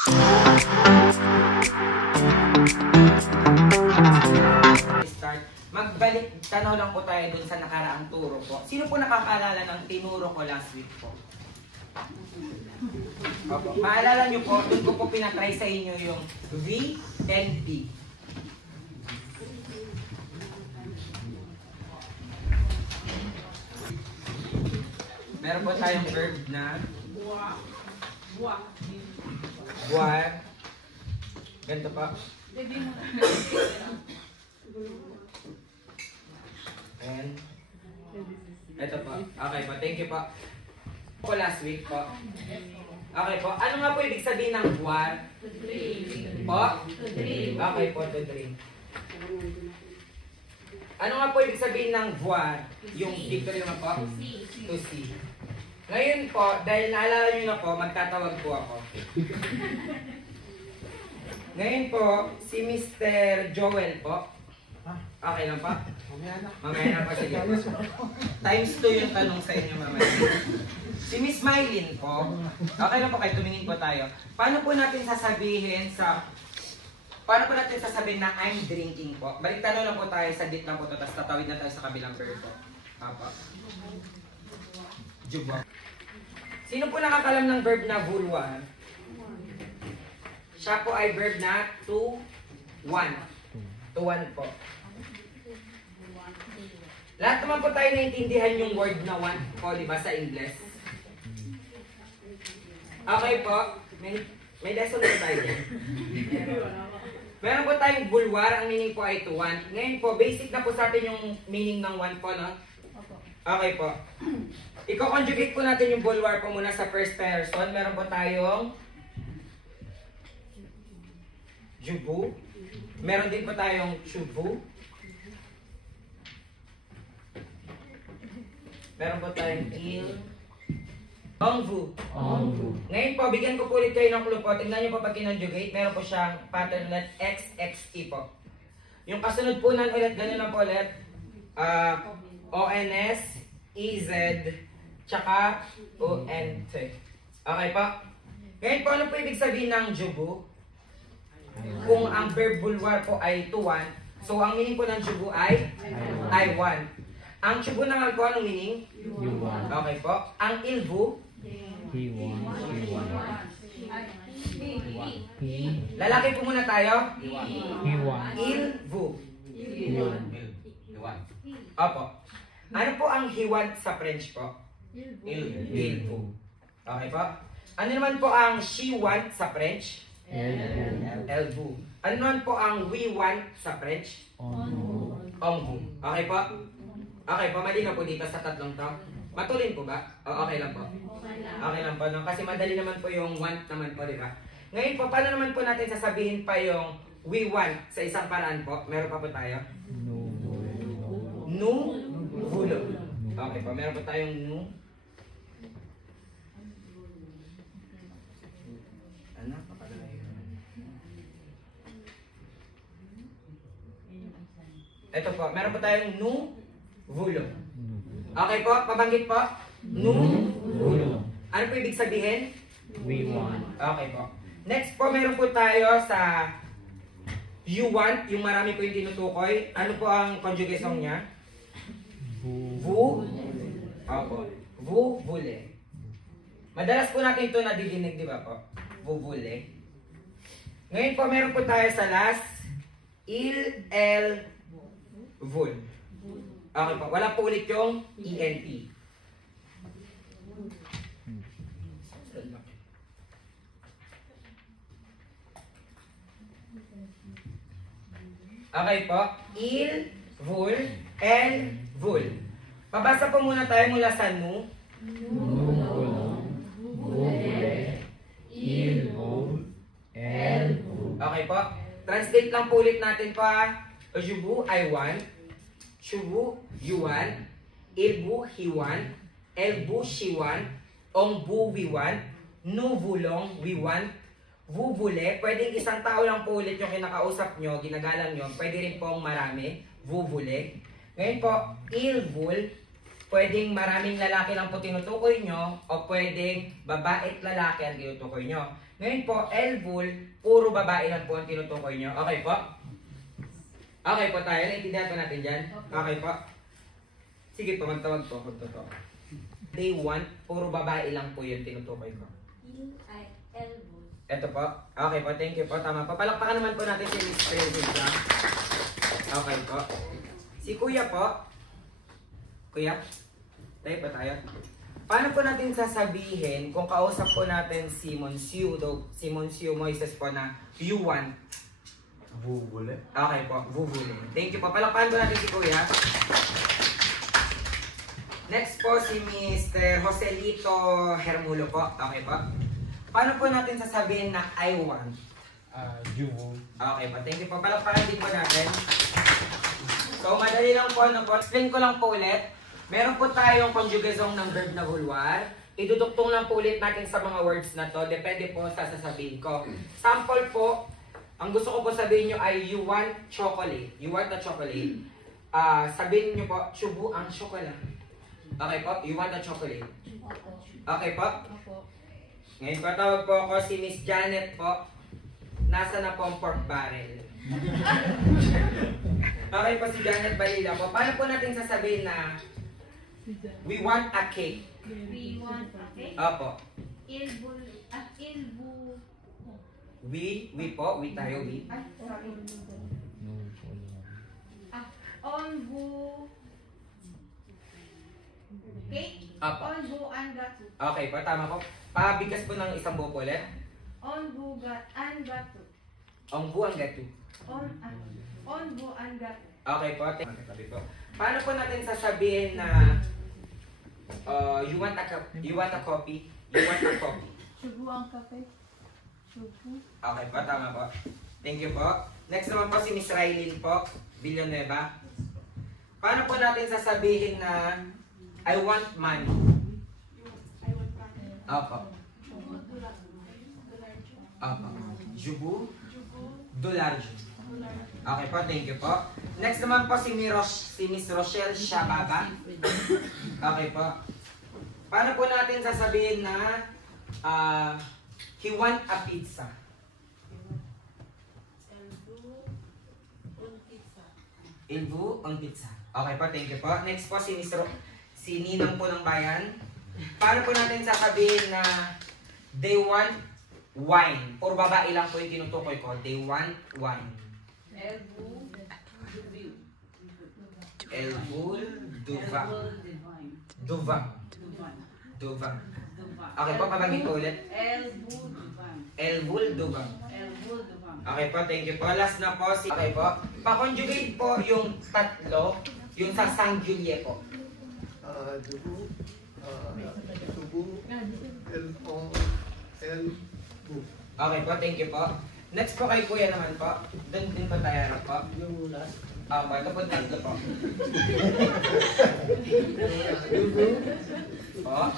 Start. Magbalik tanaw lang po tayo dun sa nakaraang turo po. Sino po nakakaalala ng tinuro ko last week po? Opo. Maalala nyo po, dun ko po pinatry sa inyo yung V and P. Meron po tayong verb na buwan. Ganito pa. And ito po. Okay po. Thank you po. Po last week po. Okay po. Ano nga po ibig sabihin ng buwan? Po? Okay po. To drink. Ano nga po ibig sabihin ng buwan? Yung victory naman po? To see. Ngayon po, dahil naalala nyo na po, magtatawag po ako. Ngayon po, si Mr. Joel po. Okay lang pa? Mamaya na pa sige. Times 2 yung tanong sa inyo mamaya. Si Miss Mylene po. Okay lang po kayo, tumingin po tayo. Paano po natin sasabihin na I'm drinking po? Balik tanong lang po tayo, saglit lang po ito, tapos tatawid na tayo sa kabilang verb po. Papa. Juba. Sino po nakakalam ng verb na vulwa? Siya po ay verb na to one. To one po. Lahat naman po tayo naintindihan yung word na one po, di ba, sa English? Okay po. May lesson po tayo. Meron po tayong bulwar, ang meaning po ay to one. Ngayon po, basic na po sa atin yung meaning ng one po, no? Okay po. Iko-conjugate po natin yung bulwar po muna sa first person. Meron po tayong jubu. Meron din po tayong chubu. Meron po tayong il. Ongvu. Ngayon po, bigyan ko po ulit kayo ng clue po. Tingnan nyo po pag kinonjugate. Meron po siyang pattern ulit XXT po. Yung kasunod po nan ulit, ganyan lang po ulit. ONS, EZ, tsaka ONT. Okay po? Ngayon po, ano po ibig sabihin ng jubu? Kung ang verb bulwar po ay to one, so ang meaning po ng jubu ay I one. Ang chubu naman po, anong meaning? Okay po. Ang ilbu? He won. Lalaki po muna tayo. He won. Ilbu. Opo. Ano po ang hiwan sa French po? Ilbu. Okay po. Ano naman po ang she want sa French? Elbu. Ano naman po ang we want sa French? Ongbu. Okay po? Okay po, malinaw po dito sa tatlong to. Matulin po ba? O okay lang po? Okay lang po, no? Kasi madali naman po yung want naman po, di ba? Ngayon po, paano naman po natin sasabihin pa yung we want sa isang paraan po? Meron pa po tayo? Nu vulo. Okay po, meron po tayong nu. Ano? Ito po, meron po tayong nu vulo. Okay po, pabanggit po. Nu vulo. Ano po ibig sabihin? We won. Okay po. Next po, meron po tayo sa you want, yung marami po yung tinutukoy. Ano po ang conjugation niya? Vu. Opo. Vu vule. Madalas po natin ito nadidinig, di ba po? Vu vule. Ngayon po, meron po tayo sa last. Il, el, vul. Okay po. Wala po ulit yung ENT. Okay po. Il, vul, el, vul. Pabasa po muna tayo mula sa nu. Okay po. Translate lang po ulit natin pa. Jubu, I want. Chubu, you want. Ilbu, he want. Elbu, she want. Ongbu, we want. Nuvulong, we want. Vuvule, pwedeng isang tao lang po ulit yung kinakausap nyo, ginagalang nyo. Pwede rin pong marami. Vuvule. Ngayon po, ilvul, pwedeng maraming lalaki lang po tinutukoy nyo o pwedeng babae at lalaki ang tinutukoy nyo. Ngayon po, elvul, puro babae lang po ang tinutukoy nyo. Okay po? Okay po tayo. Naintindihan po natin dyan? Okay po? Sige po, magtawag po kung totoo. Day 1, puro babae lang po yung tinutukoy ko. Elbow. Ito po. Okay po, thank you po. Tama po. Palakpakan naman po natin si Miss President. Okay po. Si Kuya po. Kuya, tayo po tayo. Paano po natin sasabihin kung kausap po natin si Monsieur Moises po na you want? Bubule. Okay po, vuvule. Thank you po. Palakpakan po natin si Kuya. Next po si Mr. Joselito Hermulo po. Okay po. Paano po natin sasabihin na I want? You will. Okay po, thank you po. Palakpakan din po natin. So, madali lang po. Ano po. Explain ko lang po ulit. Meron po tayong conjugaison ng verb na vulvar. Iduduktong lang po ulit natin sa mga words na to. Depende po sa sasabihin ko. Sample po, ang gusto ko po sabihin nyo ay you want chocolate. You want a chocolate. Sabihin nyo po, chubu ang chocolate. Okay po, you want a chocolate. Okay po? Ngayon patawag po ako si Miss Janet po. Nasa na po ang pork barrel? Okay po si Janet Balila po. Paano po natin sasabihin na we want a cake? We want a cake. Opo. Ilbu. We po. We tayo, we. Ay, sorry. No, wala. Onbu. Cake. Opo. Onbu angatu. Okay po, tama po. Pabigas po ng isang buo po ulit. Onbu angatu. Ang buang gato. Onbu angatu. Okay po. Tabi po. Paano po natin sasabihin na you want a coffee? You want a coffee? Shubu ang kape. Shubu. Okay po, tama po. Thank you po. Next naman po si Miss Raylene po, Villanueva. Paano po natin sasabihin na I want money? Opo. Opo. Jubu? Dolar. Okay po, thank you po. Next naman po si Miss Rochelle Shababa. Okay po. Paano po natin sasabihin na he want a pizza? Ilbu on pizza. Okay po, thank you po. Next po si Ninang po ng bayan. Paano po natin sasabihin na they want wine? Puro babae lang po yung tinutukoy ko. They want wine. Elbul duva. Duva. Okay po, pabagin ko ulit. Elbul duva. Okay po, thank you po. Last na po si... Okay po. Pa-conjugate po yung tatlo, yung sa singulier po. Dubu. Tubu. Bu. Okay po, thank you po. Next po kay Kuya naman po. Doon din po tayo harap po. Yung last. Ito po tatlo po. Dubu. Po.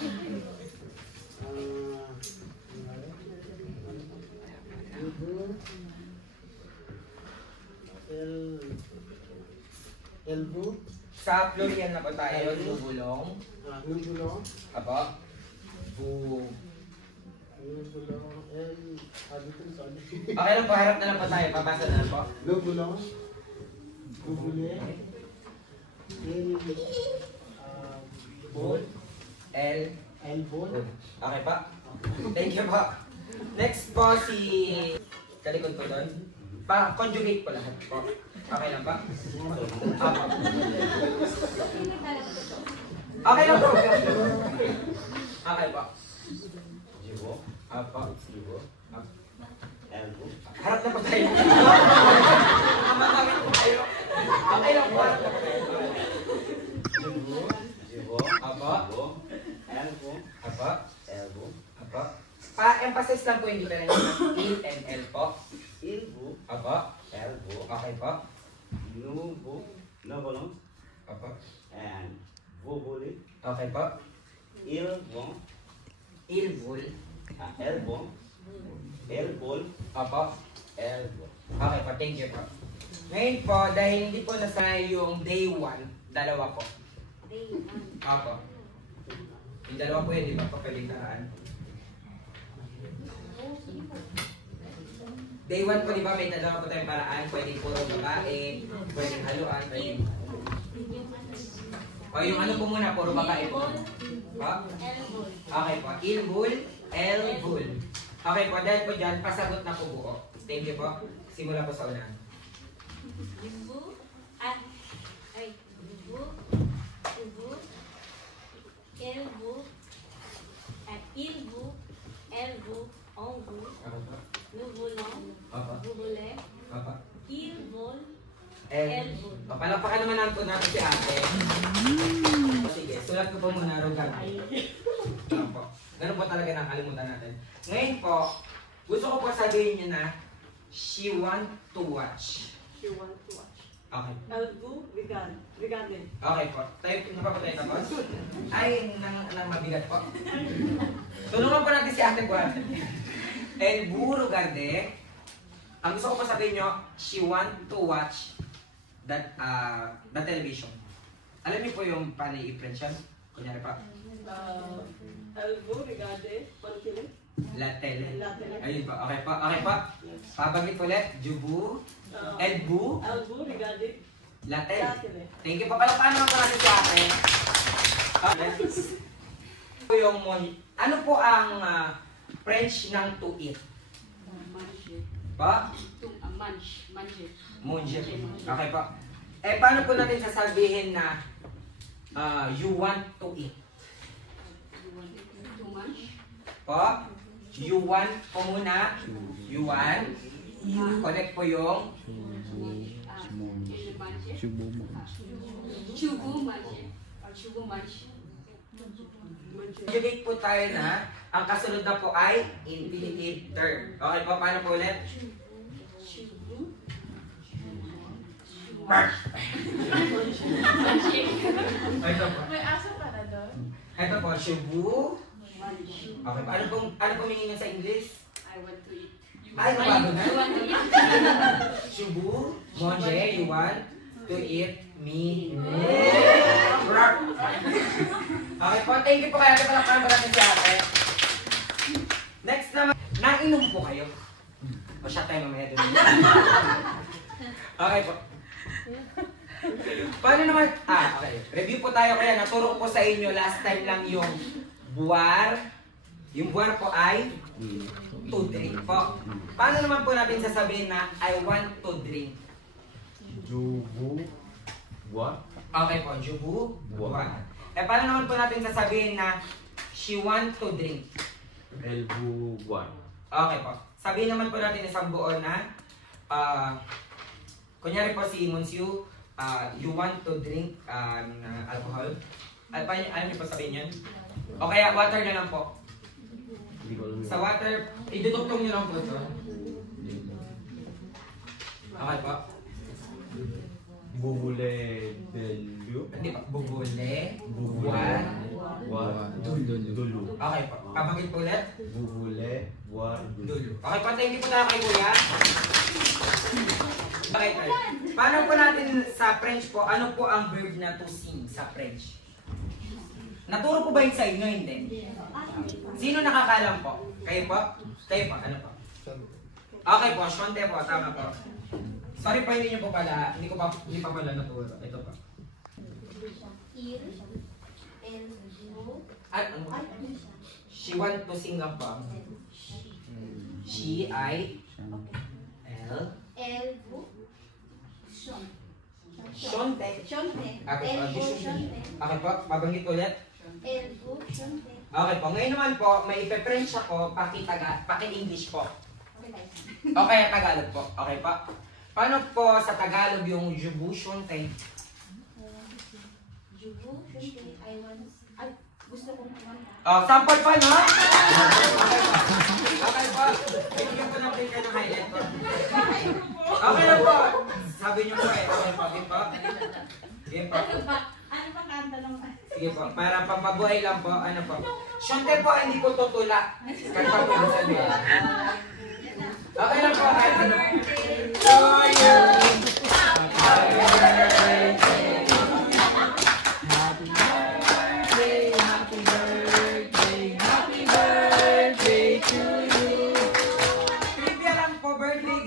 Dubu. Elbu. Sa plurial na po tayo, bubulong. Nubulong. Apo. Bu. Nubulong. Sorry. Okay lang po, harap na lang po tayo. Pabasa na lang po. Nubulong. Bubule. Bul. El. Elbol. Okay pa. Thank you po. Next po si... Kalikod po doon. Pa-conjugate po lahat po. Okay lang ba? Apo. Okay lang po. Okay po. Jibo, Apo. Jibo, Elbo, Harap na po tayo. Kamagawin po tayo. Okay lang po. Harap na po tayo. Jibo, Apo. Jibo, Elbo, Apo. Elbo, Apo. Pa-emphasize lang po yung diferensya ng il and el po. Ilbo, Apo. Elbo, Okay po. Nubo, Nobolong, Apo. and Bubuli, Okay po. Ilbo, Ilvul. Elbo, Elbol, Apo. Elbo. Okay po, thank you po. Ngayon po, dahil hindi po nasa yung day 1, dalawa po. Apo. Yung dalawa po yun, di ba po pwedeng karaan? Day 1 po, di ba, may dalawa po tayong paraan. Pwedeng puro babae, pwedeng haluan, pwedeng... O, yung ano po muna, puro babae po. Po? Okay po. Ilbul, elbul. Okay po, dahil po dyan, pasagot na po buo. Thank you po. Simula po sa unahan. Ilbu, ilbu, elbu, ongu, nubulong, bubule, ilbol, elbul. O, palakpakan naman po natin si ate. O, sige, sulat ko po muna, Rogan. Opo. Ganun po talaga nakalimutan natin. Ngayon po, gusto ko po sabihin niyo na, she want to watch. She want to watch. Okay. Elbu, regarding. Okay po. Tayo, na pa po tayo tapos? Ay, nang mabigat po. Tulungan po natin si ate ko. El burro garde. Ang gusto ko po sabihin nyo, she want to watch that the television. Alam niyo po yung paano i-French yan? Kunyari pa. Elbu, regarding. Continue. La tele. La tele. Ayun po. Okay po. Okay po. Pabagit ulit. Jubu. Elbu. Elbu, regarding. La tele. La tele. Thank you po. Palakpakan naman po natin si ate. Yung ano po ang French ng to eat? Manger. Pa? Manger. Manger. Okay po. Eh, paano po natin sasabihin na you want to eat? Too much. Po? You want po muna. You want. Connect po yung conjugate po tayo na ang kasunod na po ay infinitive term. Okay po, paano po ulit? Ito po. May aso para doon. Ito po, shubu. Okay, ano pong meaning sa English? I want to eat. Ay, bago na. Shubu, monje, you want to eat me. Okay po, thank you po kaya ito pala natin si ate. Next naman, nainom po kayo. O siya tayo mamaya doon. Okay po. Paano naman, okay. Review po tayo kaya naturo ko po sa inyo last time lang yung buwar. Yung buwar po ay to drink po. Paano naman po natin sasabihin na I want to drink? Jubu. What? Okay po, jubu, buwar. Eh paano naman po natin sasabihin na she want to drink? Elbu. What? Okay po. Sabihin naman po natin isang buo na kunyari po si Monsieur, you want to drink alcohol. At paano niyo po sabihin yun? O kaya water na lang po. Sa water, idudugtong niyo lang po ito. Okay po. Bubule delu. Hindi pa. Bubule. Bubule. Buwan. War. Dulu. Okay po. Kapagit po ulit. Bubule. War. Dulo. Okay po. Thank you po tayo kay Kuya. Okay tayo. Paano po natin sa French po, ano po ang verb na to sing sa French? Naturo po ba yun sa inyo? Hindi. Sino nakakalam po? Kayo po? Kayo po? Ano po? Okay po. Shonte po. Tama po. Sorry po, hindi nyo po pala. Hindi pa pala naturo. Ito po. At ano? She want to sing up po. She, I, L, Shonte. Okay po, pabanggit ulit. Okay po, ngayon naman po, may ipe-French ako, paki-English po. Okay, Tagalog po. Okay po. Paano po sa Tagalog yung jubu, shonte? Sample pa, no? Okay po. Bigyan po natin kayo ng highlight po. Okay na po. Sabi niyo po eh. Okay po. Sige po. Sige po. Ano pa kanta ng... Sige po. Para pampabuhay lang po. Ano po. Shonte po, hindi po tutula. Kahit pa po yung sabi. Okay na po. Kahit ano po. So, yun. Trivia lang po, birthday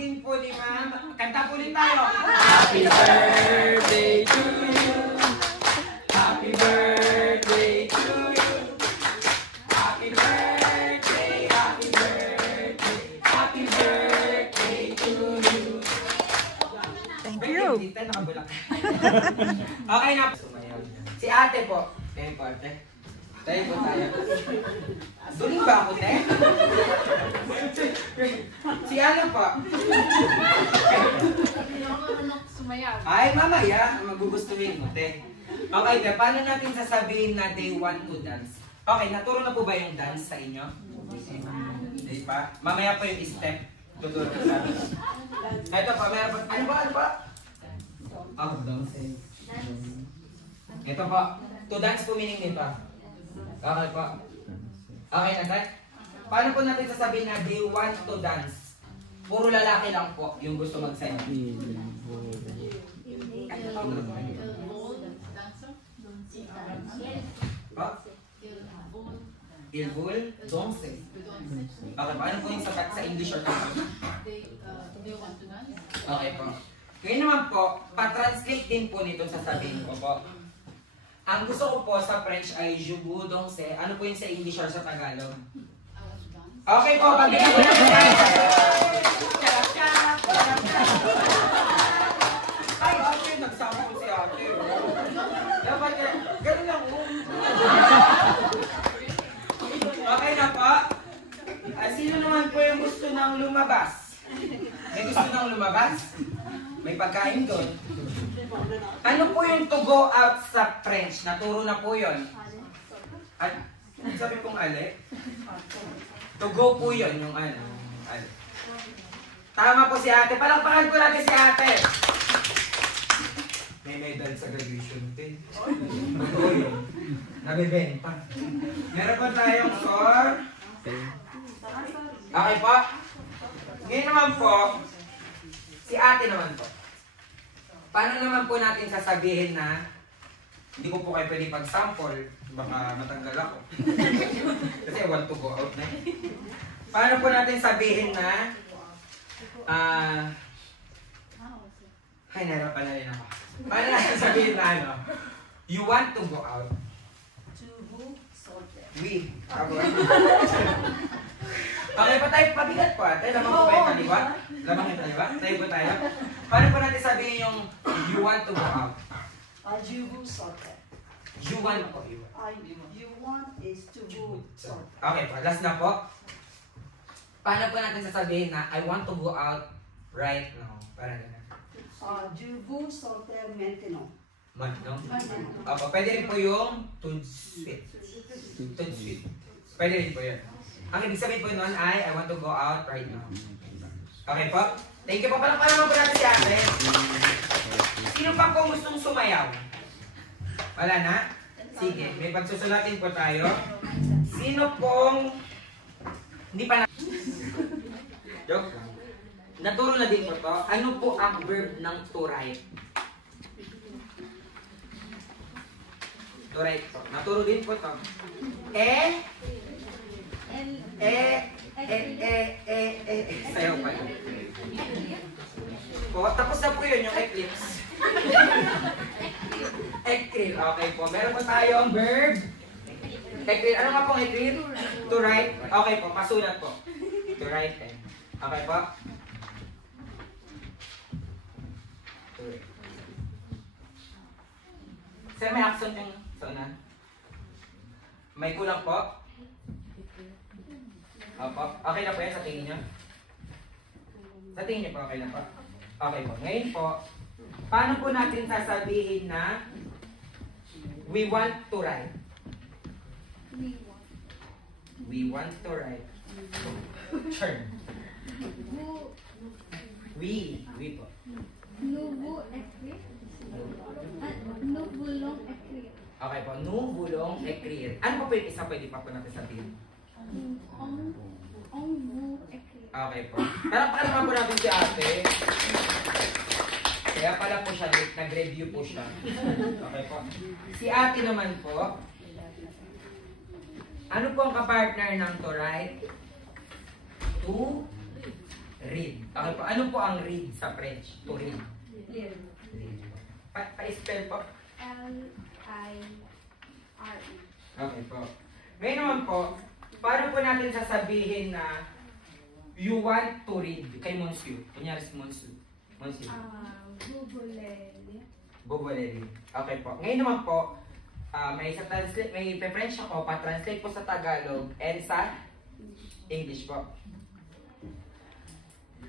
ulit tayo. Happy birthday to you. Happy birthday to you. Happy birthday, happy birthday, happy birthday to you. Thank you. Okay na. Sumayaw. Si ate po. Tayo po ate. Tayo po tayo. Duling ba ako, te? Si ano po? Hindi ako marunong sumayaw. Ay, mamaya. Magugustuhin mo, te. Okay, te. Paano natin sasabihin na they want to dance? Okay, naturo na po ba yung dance sa inyo? Hindi pa. Mamaya pa yung step. Tuturo ko sa amin. Ito pa, meron pa. Ano ba? Ano ba? Oh, dance. Ito po. To dance po meaning nito. Okay po. Okay na tayo? Paano po natin sasabihin na they want to dance? Puro lalaki lang po yung gusto magsayaw. Pa? Ilbul? Donse. Okay, paano po yung sa English or Tagalog? Okay po. Ngayon naman po, pa-translate din po nito sasabihin ko po. Ang gusto ko po sa French ay je vous danse. Ano po yung sa English or sa Tagalog? Okay po, pag-ibig po natin. Ay, ate, nagsama ko si ate. Dapat ganun lang po. Okay na po. Sino naman po yung gusto ng lumabas? May gusto ng lumabas? May pagkain doon. Ano po yung to go out sa French? Naturo na po yun. At sabi kong ale? To go po yun, yung ano. Ale. Tama po si ate. Palakpakan po natin si ate. May medal sa graduation din. Totoo yun. Nabibenta. Meron pa tayong score. Okay po. Ngayon naman po, si ate naman po. Paano naman po natin sasabihin na hindi ko po kayo pwede pag-sample, baka matanggal ako. Kasi I want to go out na. Paano po natin sabihin na ay, nahirapan na rin ako. Paano natin sabihin na ano? You want to go out? We. Okay pa tayo, pabigat po ate. Lamang po ba yung kaliwa? Lamang yung kaliwa? Tayo po tayo. Paano po natin sabihin yung you want to go out? Je vous sortir. You want po. You You want is to go sortir. Okay po, last na po. Paano po natin sasabihin na I want to go out right now? Parang gano'n. Je vous sortir maintenant. No? Opo, pwede rin po yung to sweet. To sweet. Pwede rin po yun. Ang ibig sabihin po nun ay I want to go out right now. Okay po? Thank you po. Paano naman po natin si ate? Sino pa po gustong sumayaw? Wala na? Sige, may pagsusulatin po tayo. Sino pong hindi pa na... Joke lang. Naturo na din po to. Ano po ang verb ng to write? To write po. Naturo din po to. Sayaw pa yun. Po, tapos na po yun yung eclipse. Ekril. Okay po. Meron po tayong verb. Ekril. Ano nga pong ekril? To write. Okay po. Pasulat po. To write. Okay po. To write. Sir, may accent yung sa una? May kulang po? Opo. Okay na po yan sa tingin nyo? Sa tingin nyo po, okay na po? Okay po. Ngayon po, paano po natin sasabihin na we want to write? We want to write. Turn. We po. Nous écrire. Nous voulons écrire. Okay po. Nous voulons écrire. Ano po yung isa pwede pa po natin sabihin? On vous écrire. Okay po. Parang naman po natin si ate. Kaya pala po siya, nag-review po siya. Okay po. Si ate naman po, ano po ang kapartner ng to write? To read. Okay po. Ano po ang read sa French? To read. Lire. Pa-spell po. L-I-R-E. Okay po. Ngayon naman po, paano po natin sasabihin na you want to read kay Monsieur? Kunyari si Monsieur. Monsieur. Vous voulez lire. Bubuleri. Okay po. Ngayon naman po, may French ako, pa-translate po sa Tagalog and sa English po.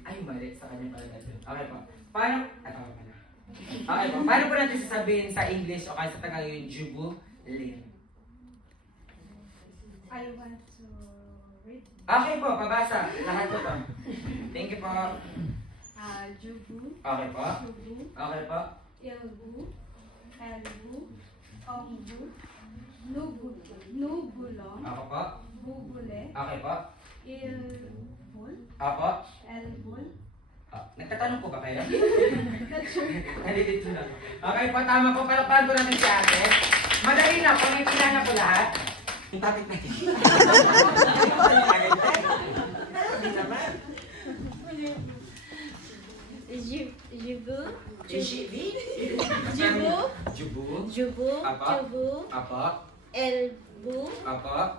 Ay, mali. Sa kanya pala natin. Okay po. Paano? Okay po. Paano po natin sasabihin sa English o kaya sa Tagalog yung jubu lir? I want to read. Okay po. Pabasa. Lahat po to. Thank you po. Je vous. Okay po. Je vous. Okay po. Il vous. Elle vous. On vous. Nous voulons. Ako po. Vous voulez. Okay po. Il vole. Ako. Elle vole. Nagtatanong po ba kayo? Nalilito lang. Okay po, tama po. Palakpakan po natin si ate. Madali na po. May pila na po lahat. Yung topic natin. Je veux. Jubu. Je veux. Apa. Je veux. Apa. Elle vous. Apa.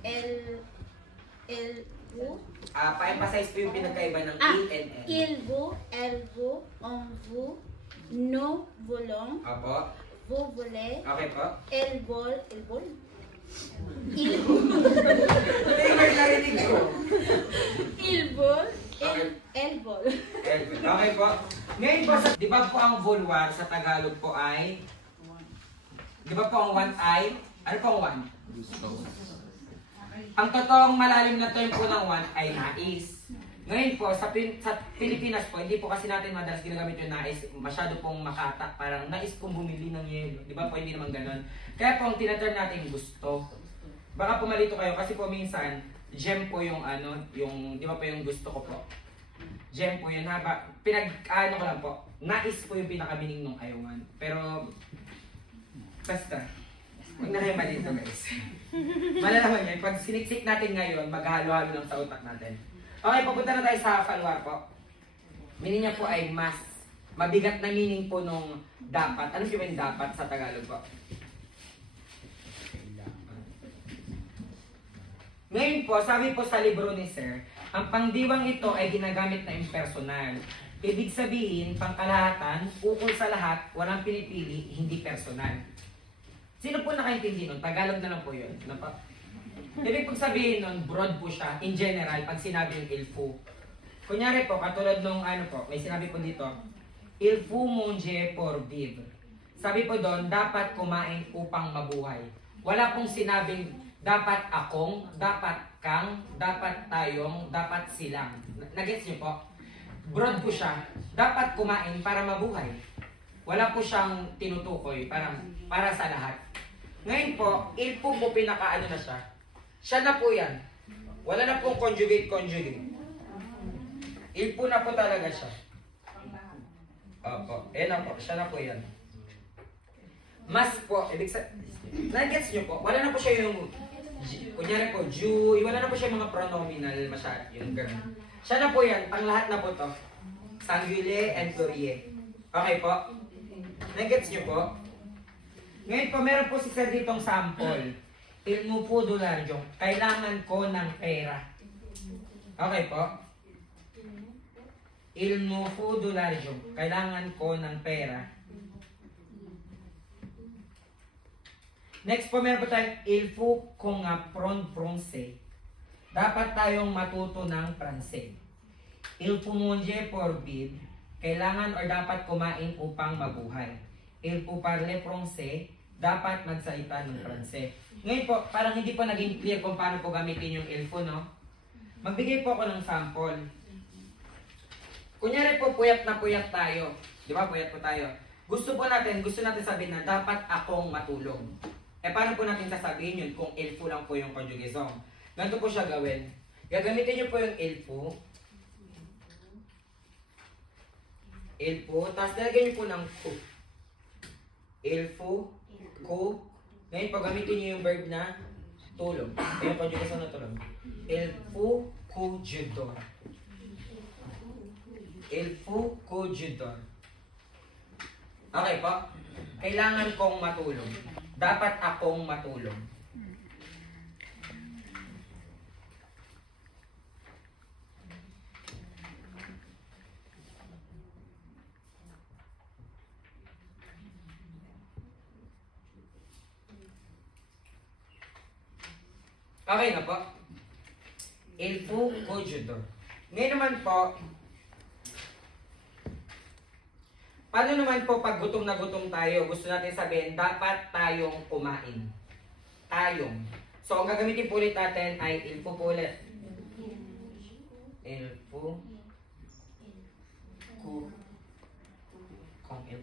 Elle vous. Pa-emphasize po yung pinagkaiba ng Ah, E and N. Il vous. Elle vous. On vous. Nous voulons. Apa. Vous voulez. Okay po. Elle vole. Elle vole. Il May narinig ko. Il vole. Okay. Elle vole. Okay po. Ngayon po, di ba po ang vulvar sa Tagalog po ay, di ba po ang want ay, ano po ang want? Ang totoong malalim na term po ng want ay nais. Ngayon po, sa Pilipinas po, hindi po kasi natin madalas ginagamit yung nais, masyado pong makata, parang nais kong bumili ng yelo. Di ba po, hindi naman ganun. Kaya po, ang tinaterm natin gusto. Baka pumalito kayo kasi po minsan, gem po yung ano, yung, di ba po yung gusto ko po. Gem po yun, haba, ano ko lang po, nais po yung pinaka-meaning ng I want. Pero, basta, huwag na kayo malito guys. Malalaman yan, pag siniksik natin ngayon, maghalo-halo lang sa utak natin. Okay, papunta na tayo sa falwar po. Meaning niya po ay mas, mabigat na meaning po nung dapat. Ano yung dapat sa Tagalog po? Ngayon po, sabi po sa libro ni Sir, ang pangdiwang ito ay ginagamit na impersonal. Ibig sabihin, pangkalahatan, ukol sa lahat, walang pinipili, hindi personal. Sino po nakaintindi nun? Tagalog na lang po yun. Ano po? Ibig pong sabihin nun, broad po siya, in general, pag sinabi yung il faut. Kunyari po, katulad nung ano po, may sinabi po dito, il faut manger pour vivre. Sabi po doon, dapat kumain upang mabuhay. Wala pong sinabing, dapat akong, dapat kang, dapat tayong, dapat silang. Nagets niyo po? Broad po siya. Dapat kumain para mabuhay. Wala po siyang tinutukoy para sa lahat. Ngayon po, il po pinaka-ano na siya. Siya na po yan. Wala na pong conjugate. Il po na po talaga siya. Opo. Na po. Siya na po yan. Mas po, ibig sabihin, nagets niyo po? Wala na po siya yung kunyari po, wala na po siya mga pronominal masyado, yung gano'n. Siya na po yan, pang lahat na po to. Singulier and pluriel. Okay po? Nagets nyo po? Ngayon po, meron po si Sir ditong sample. Il me faut $, kailangan ko ng pera. Okay po? Il me faut $, kailangan ko ng pera. Next po, meron po tayong il faut qu'on apprenne français. Dapat tayong matuto ng Pranse. Il faut manger pour vivre. Kailangan or dapat kumain upang mabuhay. Il faut parler français. Dapat magsalita ng Pranse. Ngayon po, parang hindi po naging clear kung paano po gamitin yung il faut, no? Magbigay po ako ng sample. Kunyari po, puyat na puyat tayo. Di ba, puyat po tayo. Gusto natin sabihin na dapat akong matulog. Paano po natin sasabihin yun kung il faut lang po yung conjugaison? Ganito po siya gawin. Gagamitin nyo po yung il faut. Il faut. Tapos nalagyan nyo po ng ku. Il faut. Ku. Ngayon po gamitin nyo yung verb na tulog. Yung conjugaison na tulog. Il faut ku je dors. Il faut que je dorme. Okay po? Kailangan kong matulog. Dapat akong matulog. Okay na po. Il faut que je dorme. Ngayon naman po, paano naman po pag gutom na gutom tayo? Gusto natin sabihin, dapat tayong kumain. Tayong. So, ang gagamitin po ulit natin ay il faut po ulit. Il faut ku kung il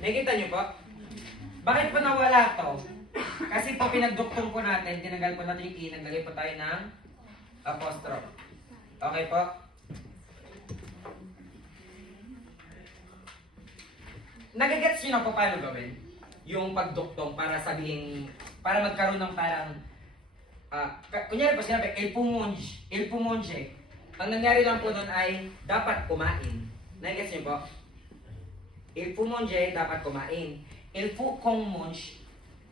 nakikita nyo po? Bakit po nawala to? Kasi po pinagduktong po natin, tinanggal po natin yung i, naglagay po tayo ng apostrophe. Okay po? Nagagets nyo na po paano gawin? Yung pagduktong para sabihin, para magkaroon ng parang, kunyari po sinabi, il faut manger. Ang nangyari lang po nun ay, dapat kumain. Nagagets nyo po? Il faut manger, dapat kumain. Il faut qu'on mange,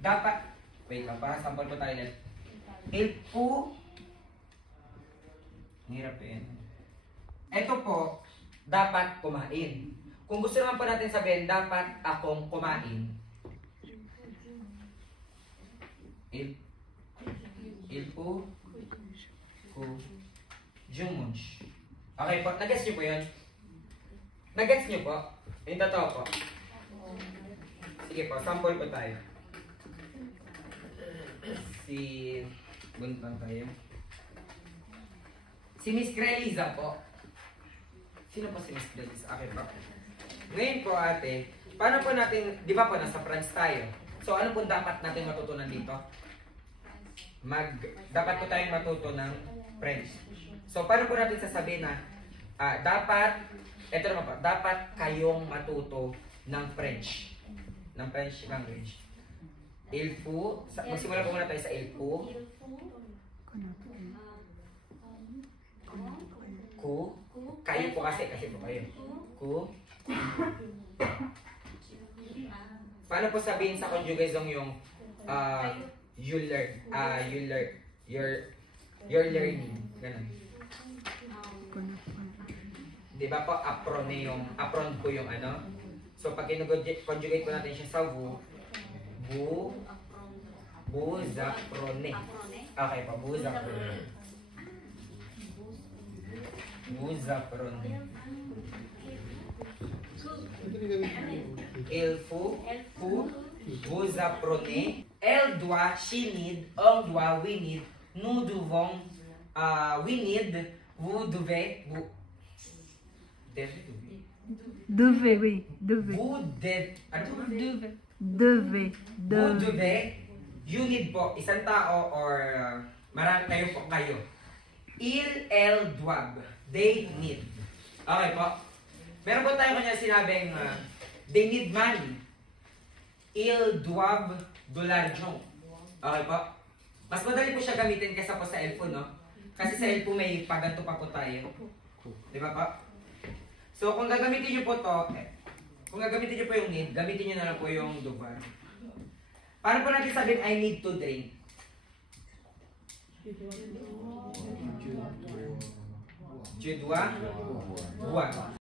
dapat, wait lang, para sample po tayo ulit. Il faut, hirap yan. Ito po, dapat kumain. Kung gusto naman po natin sabihin, dapat akong kumain. Il faut que je mange. Okay po, nag-gets nyo po yun? Nag-gets nyo po? Yung totoo po. Sige po, sample po tayo. Buntang tayo. Si Miss Creliza po. Sino po si Miss Creliza? Okay po. Ngayon po ate, paano po natin, di ba po nasa France tayo? So ano po dapat natin matutunan dito? Dapat po tayong matuto ng French. So paano po natin sasabihin na dapat, ito naman po, dapat kayong matuto ng French. Ng French language. Il faut, magsimula po muna tayo sa il faut. Ku, kayo po kasi po kayo. Ku. Paano po sabihin sa conjugaison yung you're learning. Ganun. Di ba po, apron po yung ano? So, pag conjugate po natin siya sa vous approne. Okay po, vous approne. Vous approne. Il faut, vous apprenez. Elle doit, she need, on doit, we need, nous devons, we need, vous devez, Devez, oui. Devez. Vous devez. Devez. Vous devez. You need po, isang tao or marami kayo po kayo. Elle doivent. They need. Okay po. Meron po tayo kanya sinabing they need money. Ils doivent de l'argent. Okay po. Mas madali po siya gamitin kaysa po sa elle po, no? Kasi sa elle po may paganto pa po tayo. Di ba po? So, kung gagamitin nyo po to, kung gagamitin nyo po yung need, gamitin nyo na lang po yung devoir. Paano po natin sabihin, I need to drink? Je dois boire.